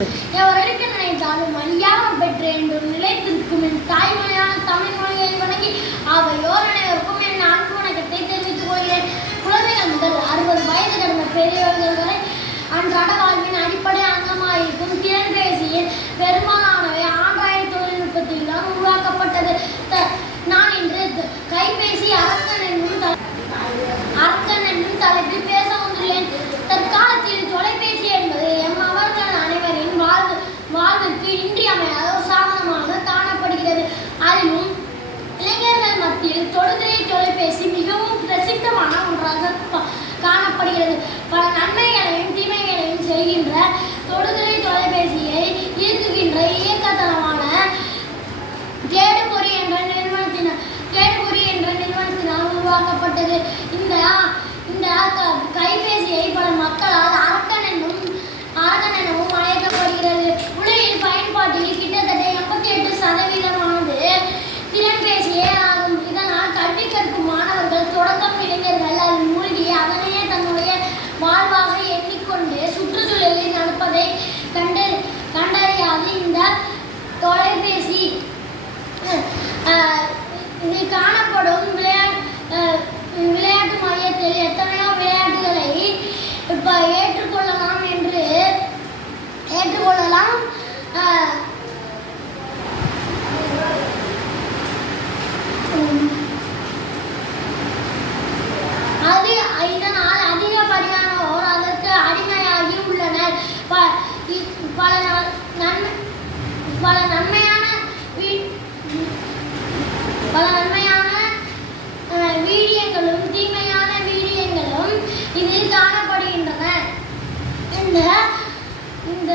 எவரடிக்க நினைத்தாலும் அழியாமல் பெற்ற என்றும் நிலைத்திருக்கும் என் தாய்மொழியான தமிழ் மொழியை வணங்கி அவையோர் அனைவருக்கும் என் அன்பு வணக்கத்தை தெரிவித்துக் கொள்கிறேன். குழந்தைகள் முதல் 60 வயது கடந்த பெரியவர்கள் வரை அன்றாட வாழ்வின் அடிப்படை அங்கமாயிருக்கும் திறன்பேசியின் பெரும்பாலானவை ஆண்ட்ராய்டு தொழில்நுட்பத்தில் தான் உருவாக்கப்பட்டது. நான் இன்று கைபேசி அரக்கன் என்னும் தலைப்பில் பேச வந்துள்ளேன். தற்காலத்தில் தொலைபேசி என்பது அவர்கள் அனைவரின் வாழ்விற்கு இன்றியமையாத ஒரு சாதனமாக காணப்படுகிறது. அதிலும் இளைஞர்கள் மத்தியில் தொடுதிரை தொலைபேசி மிகவும் பிரசித்தமான ஒன்றாக காணப்படுகிறது. பல நன்மைகளையும் தீமைகளையும் செய்கின்ற தொடுதிரை தொலைபேசியை இயக்குகின்ற இயக்கத்தனமான தேடுபொறி என்ற நிறுவனத்தினால் உருவாக்கப்பட்டது. இந்த கைபேசியை பல மக்களால் அரக்கன் எனவும் அழைக்கப்படுகிறது. உலகில் பயன்பாட்டில் கிட்டத்தட்ட 88% திறன்பேசியே ஆகும். இதனால் கல்வி கற்கும் மாணவர்கள் தொடக்கம் இளைஞர்கள் அதில் மூழ்கி அதனையே தன்னுடைய வாழ்வாக எண்ணிக்கொண்டு சுற்றுச்சூழலில் நடப்பதை கண்டறியாது. இந்த தொலைபேசி இதில் காணப்படும் விளையாட்டு மையத்தில் எத்தனையோ விளையாட்டுகளை ஏற்றுக்கொள்ளலாம். இதனால் அதிகப்படியானோர் அதற்கு அடிமையாகி உள்ளனர். பல நன்மையான வீடியோக்களும் தீமையான வீடியோக்களும் இதில் காணப்படுகின்றன. இந்த